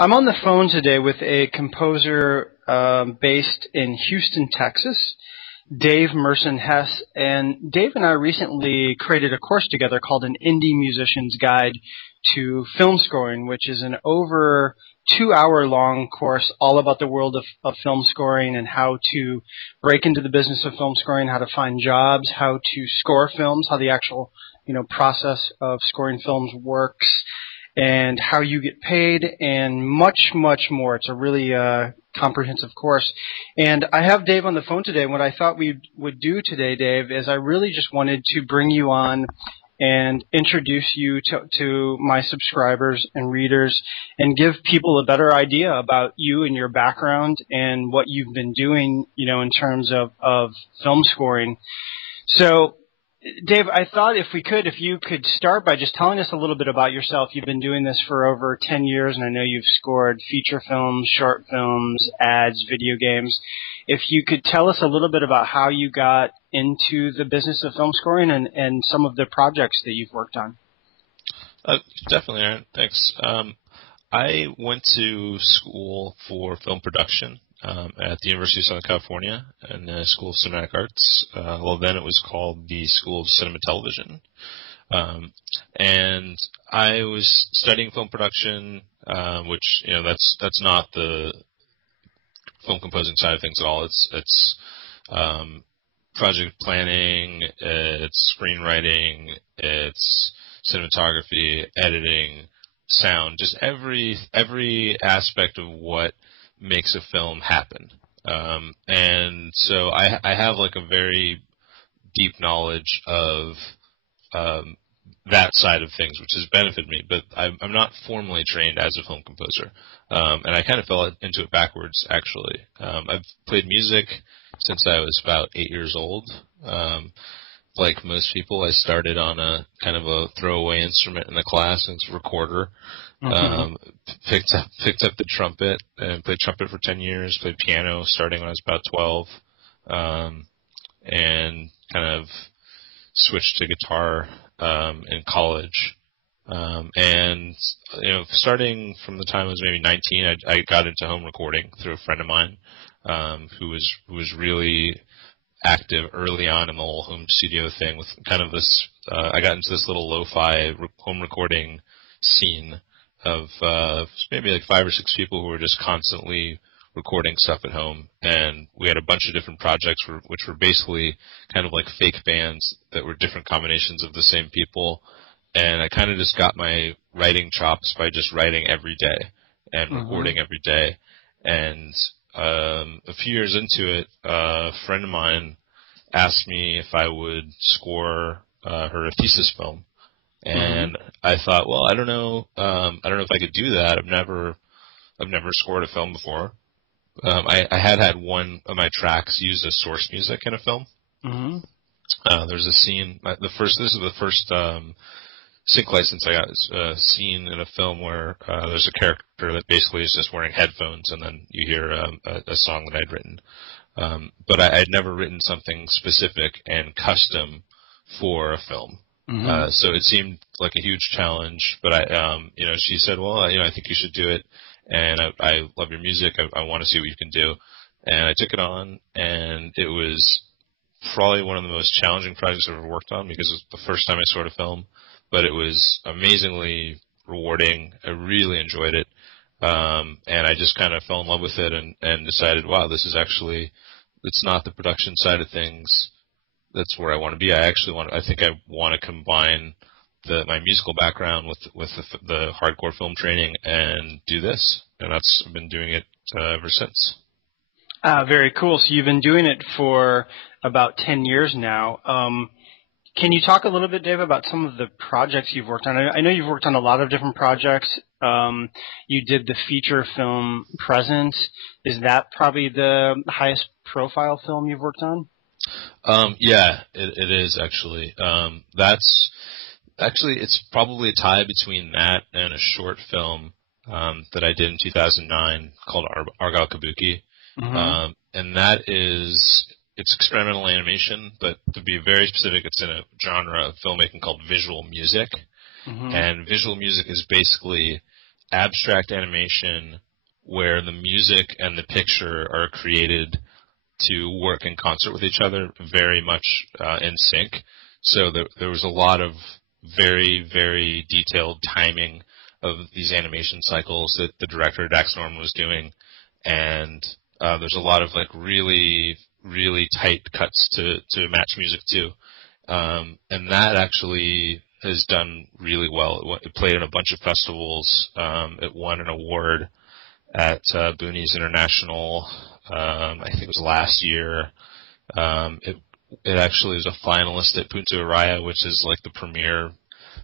I'm on the phone today with a composer based in Houston, Texas, Dave Merson Hess. And Dave and I recently created a course together called An Indie Musician's Guide to Film Scoring, which is an over 2-hour long course all about the world of film scoring and how to break into the business of film scoring, how to find jobs, how to score films, how the actual process of scoring films works, and how you get paid, and much, much more. It's a really comprehensive course. And I have Dave on the phone today. And what I thought we would do today, Dave, is I really just wanted to bring you on and introduce you to my subscribers and readers and give people a better idea about you and your background and what you've been doing, in terms of film scoring. So, Dave, I thought if you could start by just telling us a little bit about yourself. You've been doing this for over 10 years, and I know you've scored feature films, short films, ads, video games. If you could tell us a little bit about how you got into the business of film scoring and some of the projects that you've worked on. Definitely, Aaron. Thanks. I went to school for film production at the University of Southern California in the School of Cinematic Arts. Then it was called the School of Cinema Television. And I was studying film production, which, that's not the film composing side of things at all. It's project planning, it's screenwriting, it's cinematography, editing, sound, just every aspect of what makes a film happen. And so I have like a very deep knowledge of that side of things, which has benefited me, but I'm not formally trained as a film composer. And I kind of fell into it backwards, actually. I've played music since I was about 8 years old. Like most people, I started on a kind of a throwaway instrument in the class, and it's a recorder. Picked up the trumpet and played trumpet for 10 years, played piano starting when I was about 12, and kind of switched to guitar in college. And starting from the time I was maybe 19, I got into home recording through a friend of mine who was really active early on in the whole home studio thing with kind of this. I got into this little lo-fi home recording scene of maybe like 5 or 6 people who were just constantly recording stuff at home, and we had a bunch of different projects which were basically kind of like fake bands that were different combinations of the same people, and I kind of just got my writing chops by just writing every day and recording every day. And a few years into it, a friend of mine asked me if I would score her thesis film. And I thought, well, I don't know if I could do that. I've never scored a film before. I had one of my tracks use as source music in a film. There's a scene. This is the first sync license I got. Is a scene in a film where there's a character that basically is just wearing headphones, and then you hear a song that I'd written. But I'd never written something specific and custom for a film. So it seemed like a huge challenge, but she said, well, I think you should do it, and I love your music. I want to see what you can do. And I took it on, and it was probably one of the most challenging projects I've ever worked on because it was the first time I scored a film, but it was amazingly rewarding. I really enjoyed it. And I just kind of fell in love with it and decided, wow, it's not the production side of things. That's where I want to be. I think I want to combine my musical background with the hardcore film training and do this. And I've been doing it ever since. Very cool. So you've been doing it for about 10 years now. Can you talk a little bit, Dave, about some of the projects you've worked on? I know you've worked on a lot of different projects. You did the feature film Presence. Is that probably the highest profile film you've worked on? Yeah, it is actually. It's probably a tie between that and a short film that I did in 2009 called Argyle Kabuki. And it's experimental animation, but to be very specific, it's in a genre of filmmaking called visual music. And visual music is basically abstract animation where the music and the picture are created to work in concert with each other, very much in sync. So there was a lot of very, very detailed timing of these animation cycles that the director, Dax Norman, was doing. And there's a lot of like really, really tight cuts to match music too. And that actually has done really well. It played in a bunch of festivals. It won an award at Boonies International, I think it was last year. It actually is a finalist at Punta Araya, which is like the premier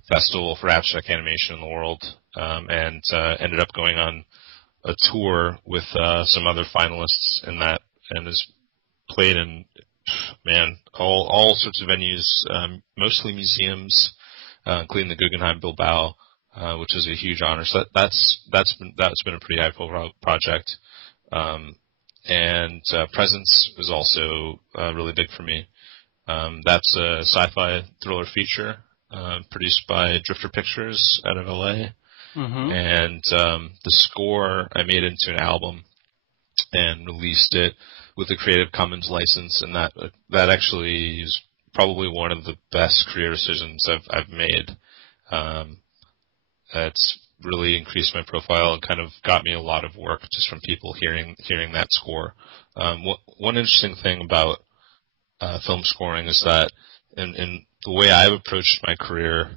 festival for abstract animation in the world, and ended up going on a tour with some other finalists in that, and has played in, all sorts of venues, mostly museums, including the Guggenheim Bilbao, which is a huge honor. So that's been a pretty high-profile project. And Presence is also really big for me. That's a sci-fi thriller feature produced by Drifter Pictures out of LA. Mm-hmm. And the score I made into an album and released it with a Creative Commons license, and that actually is probably one of the best career decisions I've made. It's really increased my profile and kind of got me a lot of work just from people hearing that score. One interesting thing about film scoring is that in the way I've approached my career,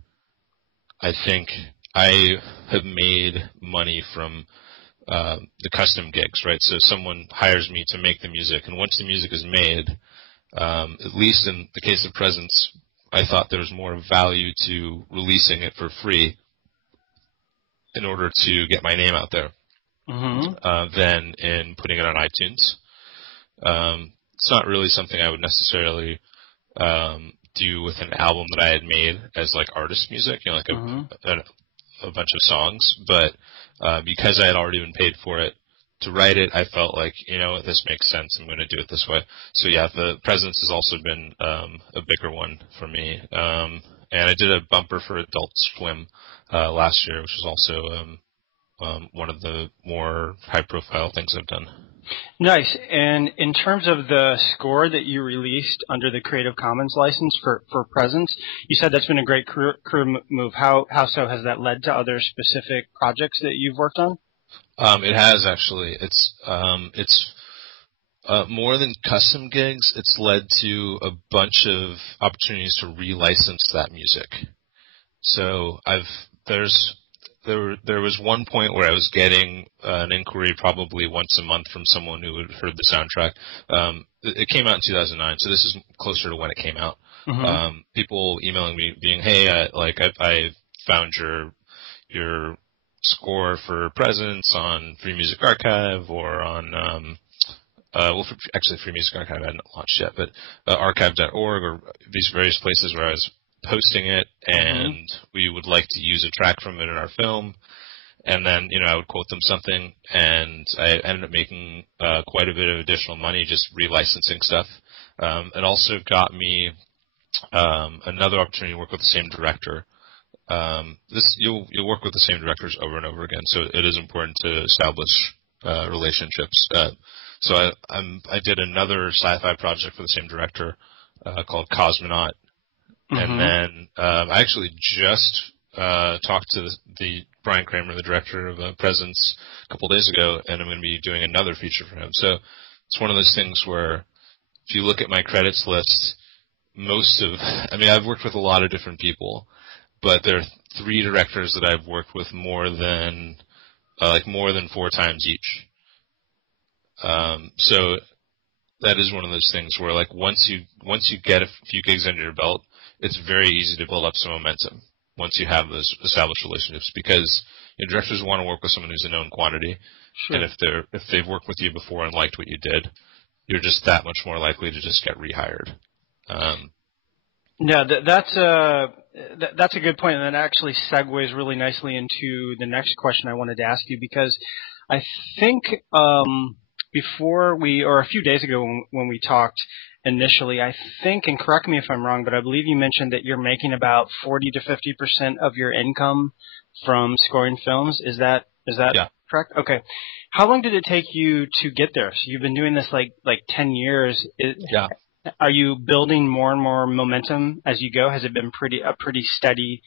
I think I have made money from the custom gigs, right? So someone hires me to make the music, and once the music is made, at least in the case of Presence, I thought there was more value to releasing it for free in order to get my name out there than in putting it on iTunes. It's not really something I would necessarily do with an album that I had made as like artist music, like a bunch of songs, but because I had already been paid for it to write it, I felt like, this makes sense. I'm going to do it this way. So yeah, the Presence has also been a bigger one for me. And I did a bumper for Adult Swim last year, which was also one of the more high-profile things I've done. Nice. And in terms of the score that you released under the Creative Commons license for Presence, you said that's been a great career move. How so has that led to other specific projects that you've worked on? It has actually. It's more than custom gigs. It's led to a bunch of opportunities to relicense that music. So there was one point where I was getting an inquiry probably once a month from someone who had heard the soundtrack. It came out in 2009, so this is closer to when it came out. People emailing me being, "Hey, I found your score for Presence on Free Music Archive or on actually Free Music Archive hadn't launched yet, but archive.org or these various places where I was posting it, and we would like to use a track from it in our film." And then, I would quote them something, and I ended up making quite a bit of additional money just relicensing stuff. It also got me another opportunity to work with the same director. You'll work with the same directors over and over again, so it is important to establish relationships. So I did another sci-fi project for the same director called Cosmonaut. And then I actually just talked to the Brian Kramer, the director of Presence, a couple days ago, and I'm going to be doing another feature for him. So it's one of those things where if you look at my credits list, I've worked with a lot of different people, but there are 3 directors that I've worked with more than 4 times each. So that is one of those things where once you get a few gigs under your belt, it's very easy to build up some momentum once you have those established relationships, because directors want to work with someone who's a known quantity. Sure. And if they've worked with you before and liked what you did, you're just that much more likely to just get rehired. Yeah, that's a good point, and that actually segues really nicely into the next question I wanted to ask you, because I think a few days ago when we talked initially, I think, and correct me if I'm wrong, but I believe you mentioned that you're making about 40 to 50% of your income from scoring films. Is that Is that Yeah. correct? Okay. How long did it take you to get there? So you've been doing this like 10 years. Yeah. Are you building more and more momentum as you go? Has it been a pretty steady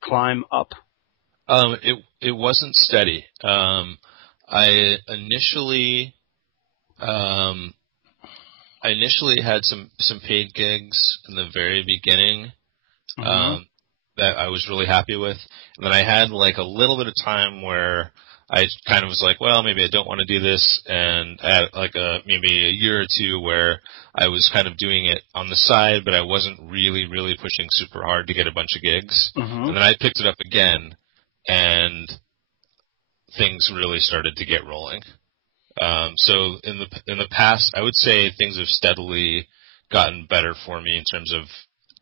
climb up? It wasn't steady. I initially had some paid gigs in the very beginning that I was really happy with, and then I had like a little bit of time where I kind of was like, well, maybe I don't want to do this, and I had like maybe a year or two where I was kind of doing it on the side, but I wasn't really pushing super hard to get a bunch of gigs, and then I picked it up again, and things really started to get rolling. So in the past, I would say things have steadily gotten better for me in terms of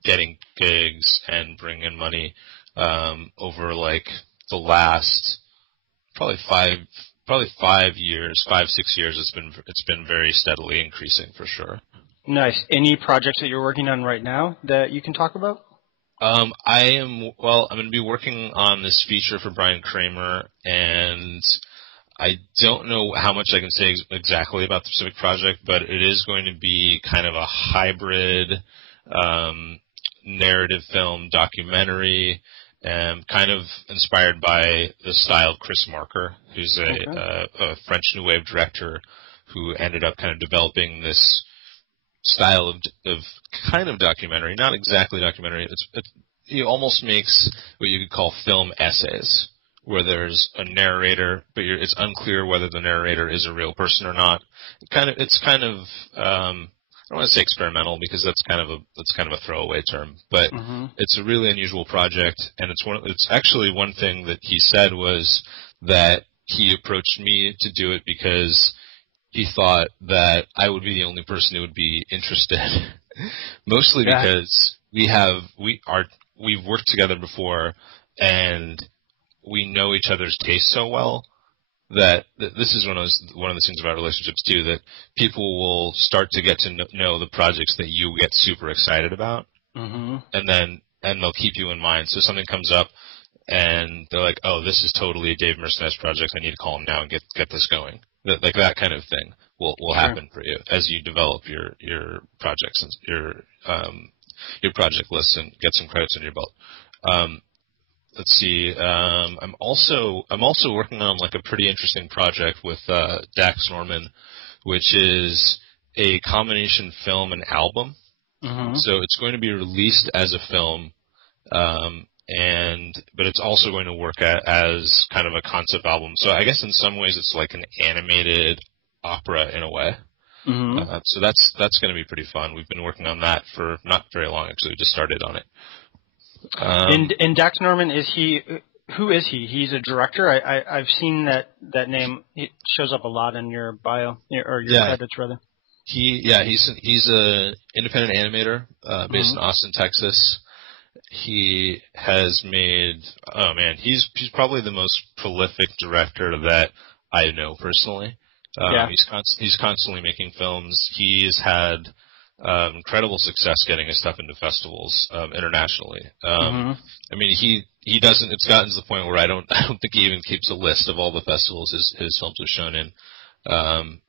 getting gigs and bringing in money over like the last probably 5 years, 6 years. It's been very steadily increasing for sure. Nice. Any projects that you're working on right now that you can talk about? I'm going to be working on this feature for Brian Kramer, and I don't know how much I can say exactly about the specific project, but it is going to be kind of a hybrid narrative film documentary, kind of inspired by the style of Chris Marker, who's a French New Wave director who ended up kind of developing this style of kind of documentary, not exactly documentary. He almost makes what you could call film essays, where there's a narrator, but it's unclear whether the narrator is a real person or not. It's kind of I don't want to say experimental because that's kind of a throwaway term, but it's a really unusual project, and it's actually one thing that he said was that he approached me to do it because he thought that I would be the only person who would be interested. Mostly because we've worked together before, and we know each other's tastes so well that this is one of the things about relationships too, that people will start to get to know the projects that you get super excited about, and they'll keep you in mind. So something comes up, and they're like, "Oh, this is totally a Dave Merson project. I need to call him now and get this going." Like that kind of thing will happen for you as you develop your projects and your project lists and get some credits under your belt. Let's see. I'm also working on like a pretty interesting project with Dax Norman, which is a combination film and album. So it's going to be released as a film, but it's also going to work as kind of a concept album. So I guess in some ways it's like an animated opera in a way. So that's going to be pretty fun. We've been working on that for not very long, actually. We just started on it. And Dax Norman, who is he? He's a director. I've seen that name. It shows up a lot in your bio or your credits rather. He's a independent animator based in Austin, Texas. He has made he's probably the most prolific director that I know personally. He's constantly making films. He's had incredible success getting his stuff into festivals internationally. I mean, he doesn't. It's gotten to the point where I don't think he even keeps a list of all the festivals his films have shown in.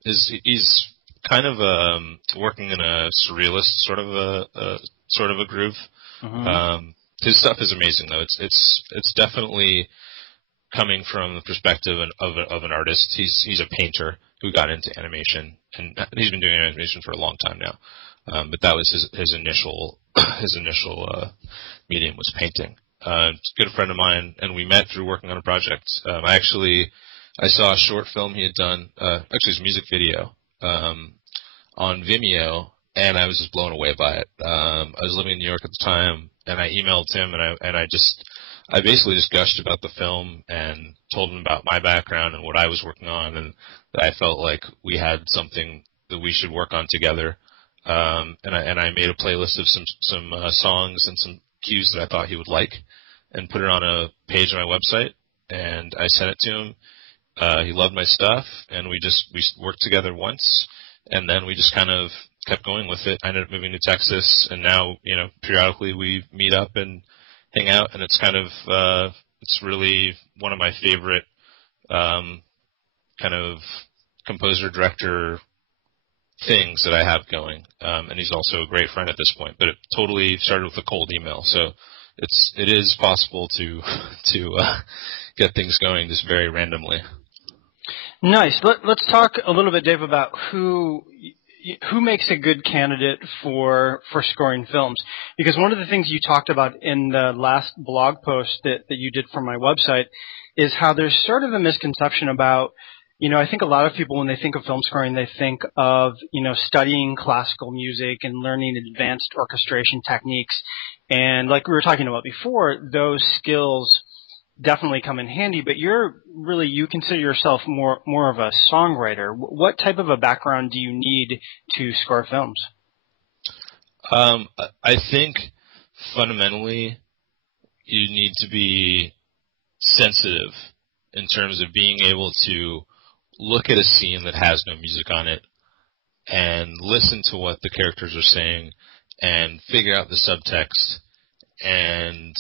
He's kind of working in a surrealist sort of a groove. His stuff is amazing though. It's definitely coming from the perspective of an artist. He's a painter who got into animation, and he's been doing animation for a long time now. But that was his initial medium was painting. A good friend of mine, and we met through working on a project. I saw a short film he had done, actually his music video, on Vimeo, and I was just blown away by it. I was living in New York at the time, and I emailed him, and I basically just gushed about the film and told him about my background and what I was working on, and that I felt like we had something that we should work on together. And I made a playlist of some songs and some cues that I thought he would like, and put it on a page on my website, and I sent it to him. He loved my stuff, and we worked together once, and then we just kind of kept going with it. I ended up moving to Texas, and now, periodically we meet up and hang out, and it's kind of, it's really one of my favorite kind of composer-director things that I have going. And he's also a great friend at this point. But it totally started with a cold email. So it is possible to get things going just very randomly. Nice. Let's talk a little bit, Dave, about who makes a good candidate for scoring films. Because one of the things you talked about in the last blog post that you did for my website is how there's sort of a misconception about, I think a lot of people, when they think of film scoring, they think of, studying classical music and learning advanced orchestration techniques. And like we were talking about before, those skills definitely come in handy, but you consider yourself more of a songwriter. What type of a background do you need to score films? I think fundamentally you need to be sensitive in terms of being able to look at a scene that has no music on it and listen to what the characters are saying and figure out the subtext and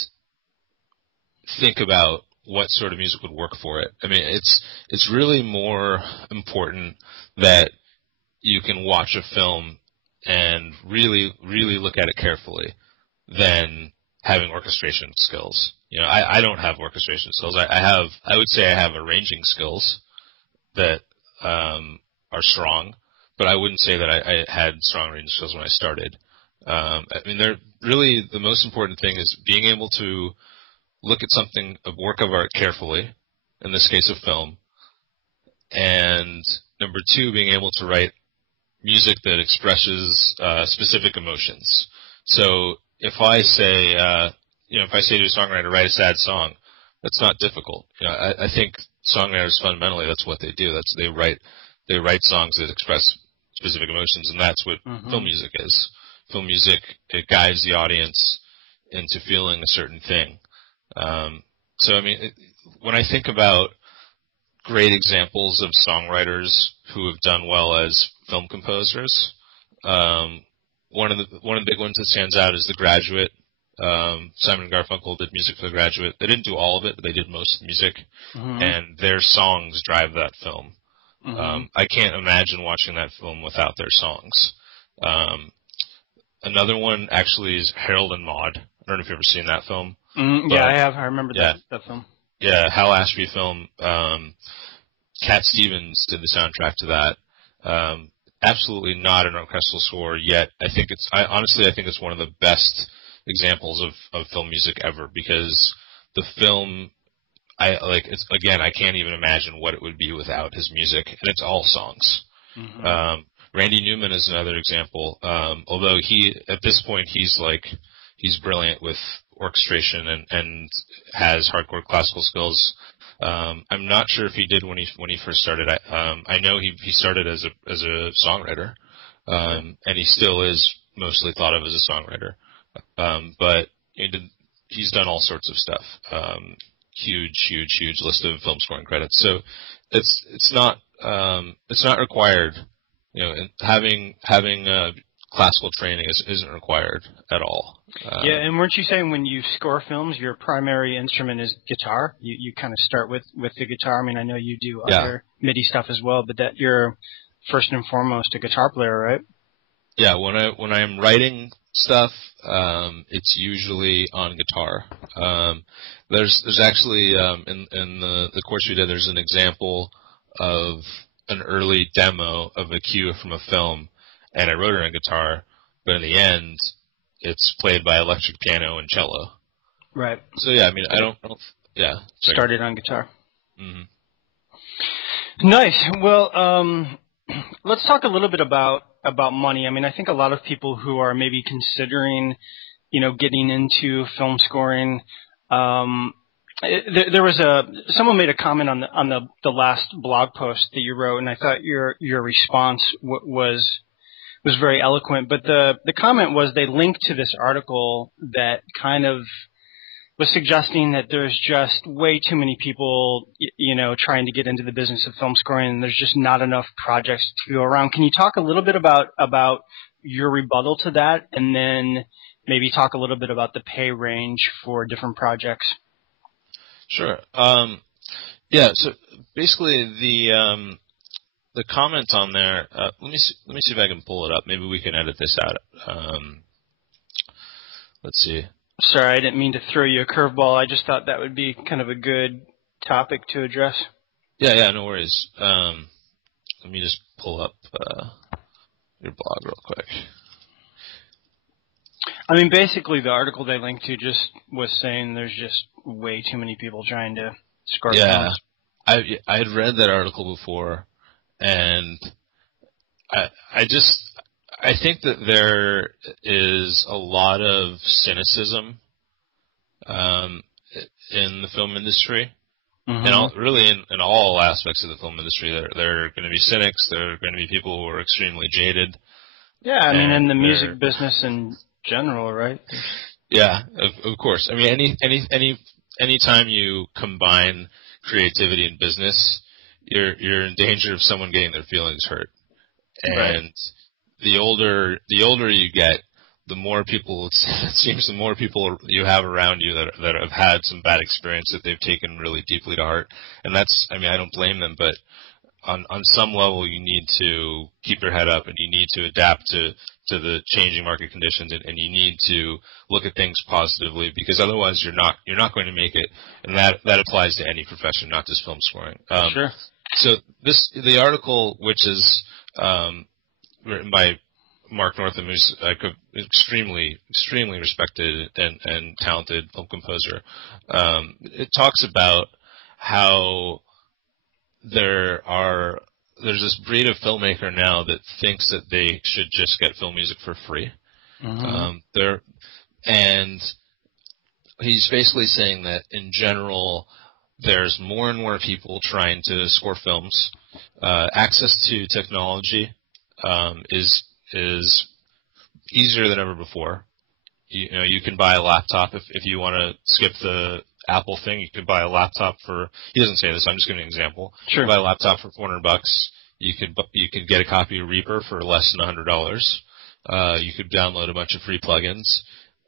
think about what sort of music would work for it. I mean, it's really more important that you can watch a film and really, really look at it carefully than having orchestration skills. I don't have orchestration skills. I would say I have arranging skills that are strong, but I wouldn't say that I had strong arranging skills when I started. I mean, they're really the most important thing is being able to look at a work of art carefully, in this case of film, and number two, being able to write music that expresses specific emotions. So if I say, to a songwriter, write a sad song, that's not difficult. I think songwriters fundamentally, that's what they do. They write songs that express specific emotions, and that's what film music is. Film music, it guides the audience into feeling a certain thing. So I mean, when I think about great examples of songwriters who have done well as film composers, one of the big ones that stands out is The Graduate. Simon and Garfunkel did music for The Graduate. They didn't do all of it, but they did most of the music, and their songs drive that film. I can't imagine watching that film without their songs. Another one actually is Harold and Maude. I don't know if you've ever seen that film. Yeah, I have. I remember that film. Yeah, Hal Ashby film. Cat Stevens did the soundtrack to that. Absolutely not an orchestral score, yet I think it's one of the best examples of film music ever, because the film, I can't even imagine what it would be without his music, and it's all songs. Randy Newman is another example. Although at this point he's brilliant with orchestration and has hardcore classical skills. I'm not sure if he did when he first started. I know he started as a songwriter, and he still is mostly thought of as a songwriter. But he's done all sorts of stuff. Huge list of film scoring credits. So it's not required. And having classical training isn't required at all. Yeah, and weren't you saying when you score films, your primary instrument is guitar? You kind of start with the guitar. I mean, I know you do other MIDI stuff as well, but that you're first and foremost a guitar player, right? Yeah, when I'm writing stuff, it's usually on guitar. There's actually in the course we did, there's an example of an early demo of a cue from a film, and I wrote it on guitar, but in the end, it's played by electric piano and cello. Right. So yeah, I mean, Started on guitar. Nice. Well, let's talk a little bit about money. I mean, I think a lot of people who are maybe considering, getting into film scoring, there was someone made a comment on the last blog post that you wrote, and I thought your response was very eloquent. But the comment was they linked to this article that kind of was suggesting that there's just way too many people, trying to get into the business of film scoring, and there's just not enough projects to go around. Can you talk a little bit about your rebuttal to that, and then maybe talk a little bit about the pay range for different projects? Sure. Yeah, so basically the comment on there. Let me see if I can pull it up. Maybe we can edit this out. Let's see. Sorry, I didn't mean to throw you a curveball. I just thought that would be kind of a good topic to address. Yeah, no worries. Let me just pull up your blog real quick. I mean, basically, the article they linked to just was saying there's just way too many people trying to score films. I had read that article before, and I think that there is a lot of cynicism in the film industry, and really in all aspects of the film industry. There are going to be cynics. There are going to be people who are extremely jaded. Yeah, I mean, in the music business in general, right? Yeah, of course. I mean, any time you combine creativity and business, you're in danger of someone getting their feelings hurt. And the older you get, the more people, it seems, the more people you have around you that have had some bad experience that they've taken really deeply to heart. And that's, I mean, I don't blame them, but on some level you need to keep your head up, and you need to adapt to the changing market conditions, and you need to look at things positively, because otherwise you're not going to make it. And that applies to any profession, not just film scoring. Sure. So the article, which is written by Mark Northam, who's extremely respected and talented film composer, it talks about how there's this breed of filmmaker now that thinks that they should just get film music for free. And he's basically saying that in general, there's more and more people trying to score films. Access to technology is easier than ever before. You can buy a laptop if you want to skip the Apple thing. You could buy a laptop for, he doesn't say this, I'm just giving an example. Sure. You buy a laptop for $400. You could get a copy of Reaper for less than $100. You could download a bunch of free plugins,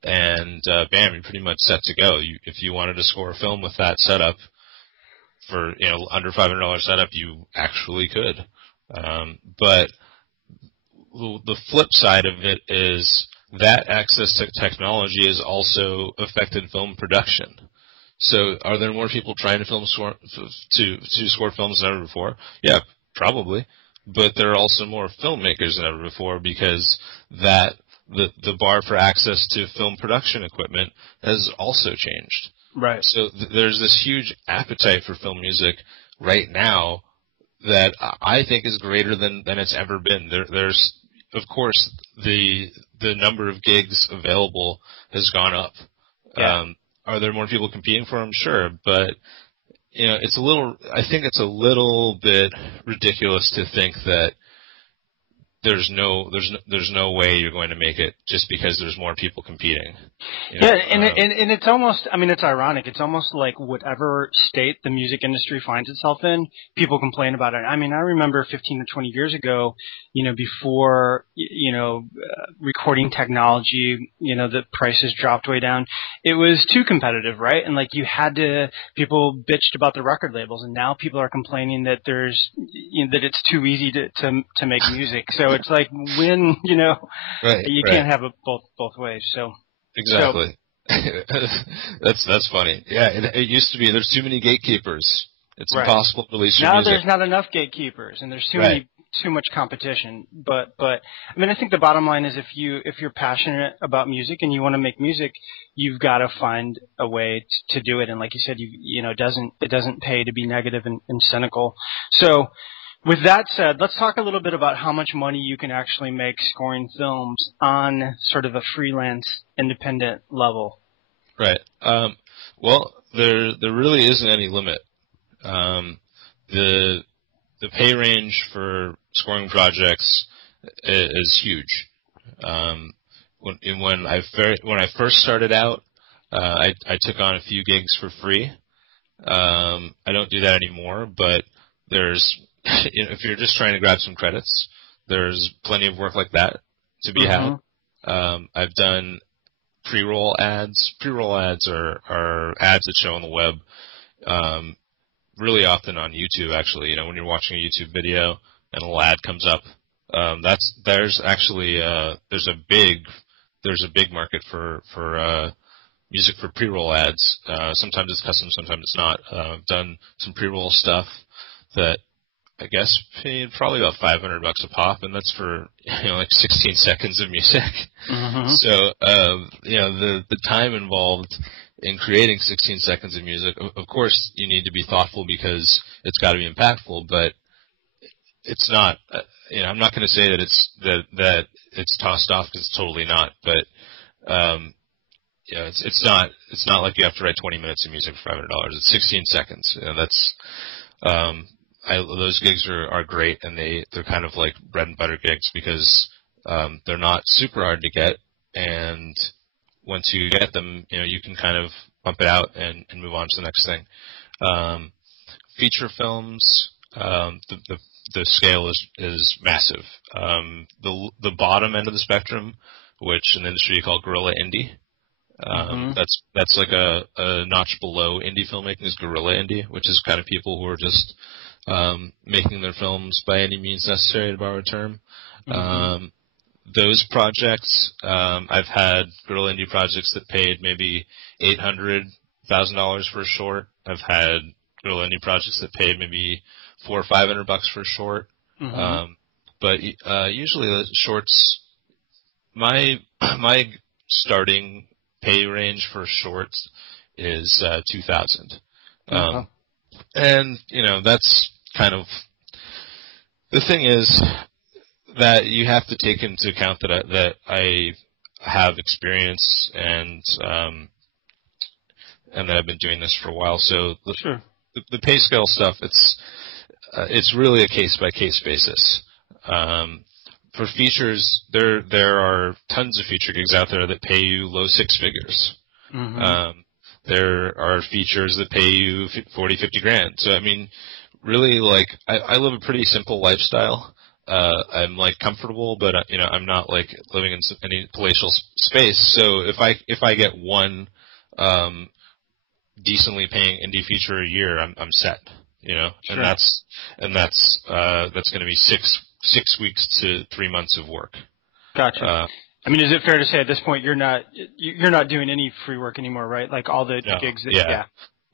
and bam, you're pretty much set to go. If you wanted to score a film with that setup for under $500 setup, you actually could. But the flip side of it is that access to technology has also affected film production. So, are there more people trying to score films than ever before? Yeah, probably. But there are also more filmmakers than ever before, because the bar for access to film production equipment has also changed. Right. So there's this huge appetite for film music right now that I think is greater than it's ever been. There's, of course, the number of gigs available has gone up. Yeah. Are there more people competing for them? Sure, but I think it's a little bit ridiculous to think that there's no way you're going to make it just because there's more people competing. Yeah, and it's almost, I mean, it's ironic. It's almost like whatever state the music industry finds itself in, people complain about it. I mean, I remember 15 or 20 years ago, before, recording technology, the prices dropped way down. It was too competitive, right? And like people bitched about the record labels, and now people are complaining that that it's too easy to make music. So it's like when, you can't have it both ways. So. Exactly. That's funny. Yeah, it used to be there's too many gatekeepers. It's impossible to release your music. Now there's not enough gatekeepers, and there's too much competition. But I mean, I think the bottom line is if you're passionate about music and you want to make music, you've got to find a way to do it. And like you said, it doesn't pay to be negative and cynical. So. With that said, let's talk a little bit about how much money you can actually make scoring films on sort of a freelance, independent level. Right. Well, there really isn't any limit. The pay range for scoring projects is huge. When I first started out, I took on a few gigs for free. I don't do that anymore, but there's if you're just trying to grab some credits, there's plenty of work like that to be had. I've done pre-roll ads. Pre-roll ads are ads that show on the web really often on YouTube, actually. When you're watching a YouTube video and a lad comes up, there's a big market for music for pre-roll ads. Sometimes it's custom, sometimes it's not. I've done some pre-roll stuff that I guess paid probably about $500 a pop, and that's for like 16 seconds of music. Mm-hmm. So the time involved in creating 16 seconds of music, of course, you need to be thoughtful because it's got to be impactful, but it's not. I'm not going to say that it's tossed off because it's totally not, but it's not like you have to write 20 minutes of music for $500. It's 16 seconds. That's those gigs are great, and they're kind of like bread and butter gigs because they're not super hard to get, and once you get them, you can kind of bump it out and move on to the next thing. Feature films, the scale is massive. The bottom end of the spectrum, which in the industry you call guerrilla indie, that's like a notch below indie filmmaking is guerrilla indie, which is kind of people who are just making their films by any means necessary, to borrow a term. Those projects, I've had guerrilla indie projects that paid maybe $800,000 for a short. I've had guerrilla indie projects that paid maybe $400 or $500 for a short. But usually the shorts, my starting pay range for shorts is $2,000. And that's kind of the thing is that you have to take into account that I have experience and that I've been doing this for a while. So the pay scale stuff, it's really a case by case basis. For features, there are tons of feature gigs out there that pay you low six figures. There are features that pay you 40, 50 grand. So I mean, really, like I live a pretty simple lifestyle. I'm like comfortable, but I'm not like living in any palatial space. So if I get one decently paying indie feature a year, I'm set. And that's going to be six weeks to 3 months of work. Gotcha. I mean, is it fair to say at this point you're not doing any free work anymore, right? Like all the gigs that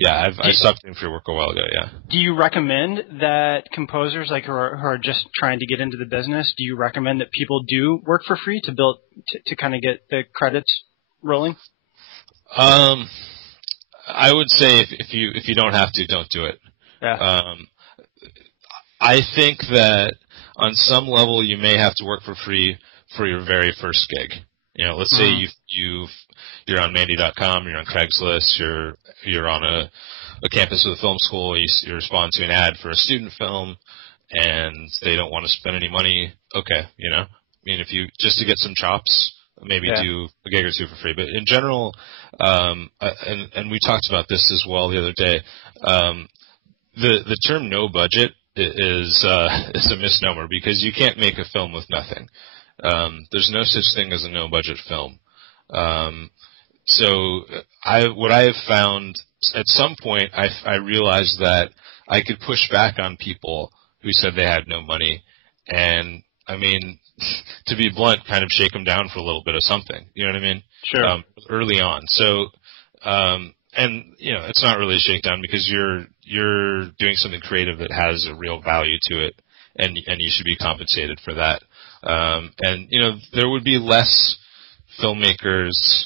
I stopped doing free work a while ago. Yeah. Do you recommend that composers who are just trying to get into the business? Do you recommend that people do work for free to kind of get the credits rolling? I would say if you don't have to, don't do it. Yeah. I think that on some level you may have to work for free for your very first gig. Let's say you're on Mandy.com, you're on Craigslist, you're on a campus with a film school, you respond to an ad for a student film, and they don't want to spend any money. Okay, I mean, if you just to get some chops, maybe do a gig or two for free. But in general, and we talked about this as well the other day. The term no budget is a misnomer because you can't make a film with nothing. There's no such thing as a no budget film. So what I have found at some point, I realized that I could push back on people who said they had no money, and I mean, to be blunt, kind of shake them down for a little bit of something. You know what I mean? Sure. Early on. So, and it's not really a shakedown because you're doing something creative that has a real value to it, and you should be compensated for that. And there would be less filmmakers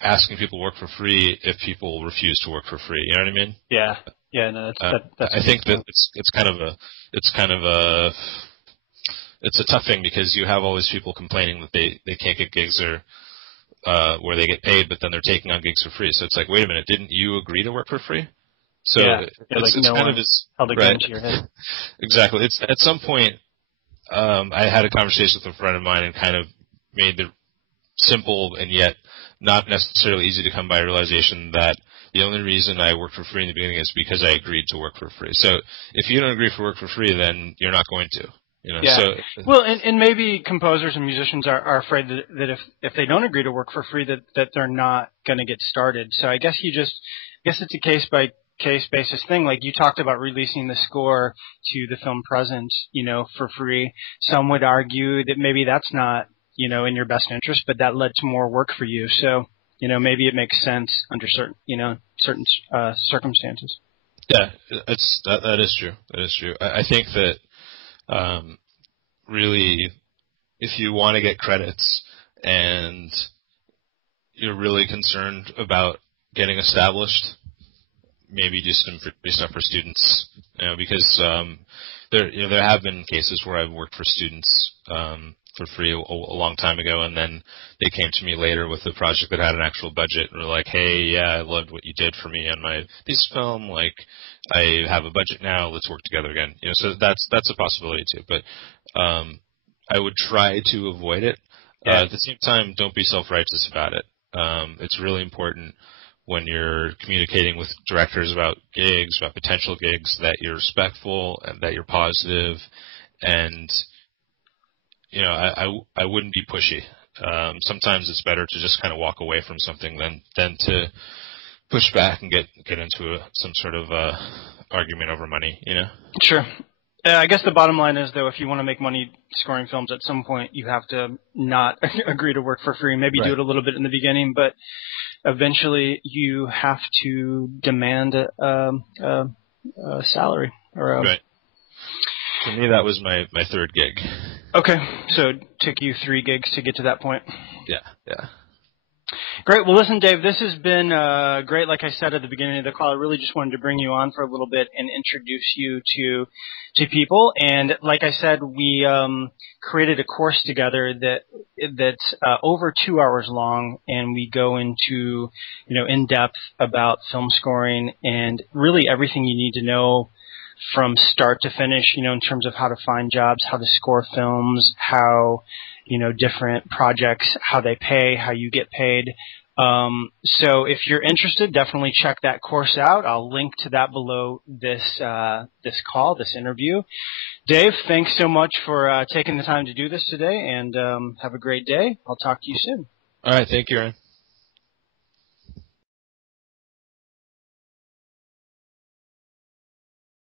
asking people to work for free if people refuse to work for free. You know what I mean? Yeah. Yeah. No, that's I think that it's a tough thing because you have all these people complaining that they can't get gigs or where they get paid, but then they're taking on gigs for free. So it's like, wait a minute, didn't you agree to work for free? So it's kind of held a gun to your head. Exactly. It's at some point. I had a conversation with a friend of mine and kind of made the simple and yet not necessarily easy to come by realization that the only reason I worked for free in the beginning is because I agreed to work for free. So if you don't agree to work for free, then you're not going to. Yeah. So, well, and maybe composers and musicians are afraid that if they don't agree to work for free, that they're not going to get started. So I guess it's a case by case basis thing. Like you talked about releasing the score to the film Present, for free. Some would argue that maybe that's not, in your best interest, but that led to more work for you. So, maybe it makes sense under certain circumstances. Yeah, that is true. That is true. I think that really, if you want to get credits and you're really concerned about getting established, maybe do some free stuff for students. Because there have been cases where I've worked for students for free a long time ago, and then they came to me later with a project that had an actual budget, and were like, "Hey, yeah, I loved what you did for me on my piece of film. Like, I have a budget now. Let's work together again." So that's a possibility too. But I would try to avoid it. Yeah. At the same time, don't be self-righteous about it. It's really important when you're communicating with directors about gigs, about potential gigs, that you're respectful and that you're positive. And I wouldn't be pushy. Sometimes it's better to just kind of walk away from something than to push back and get into some sort of argument over money. Sure. I guess the bottom line is, though, if you want to make money scoring films, at some point you have to not agree to work for free. Maybe do it a little bit in the beginning, but eventually you have to demand a salary. Right. For me, that was my third gig. Okay, so it took you 3 gigs to get to that point. Yeah. Great. Well, listen, Dave, this has been great. Like I said at the beginning of the call, I really just wanted to bring you on for a little bit and introduce you to people. And like I said, we created a course together that's over 2 hours long, and we go into in depth about film scoring and really everything you need to know from start to finish. In terms of how to find jobs, how to score films, how different projects, how they pay, how you get paid. So if you're interested, definitely check that course out. I'll link to that below this interview. Dave, thanks so much for taking the time to do this today, and have a great day. I'll talk to you soon. All right. Thank you, Aaron.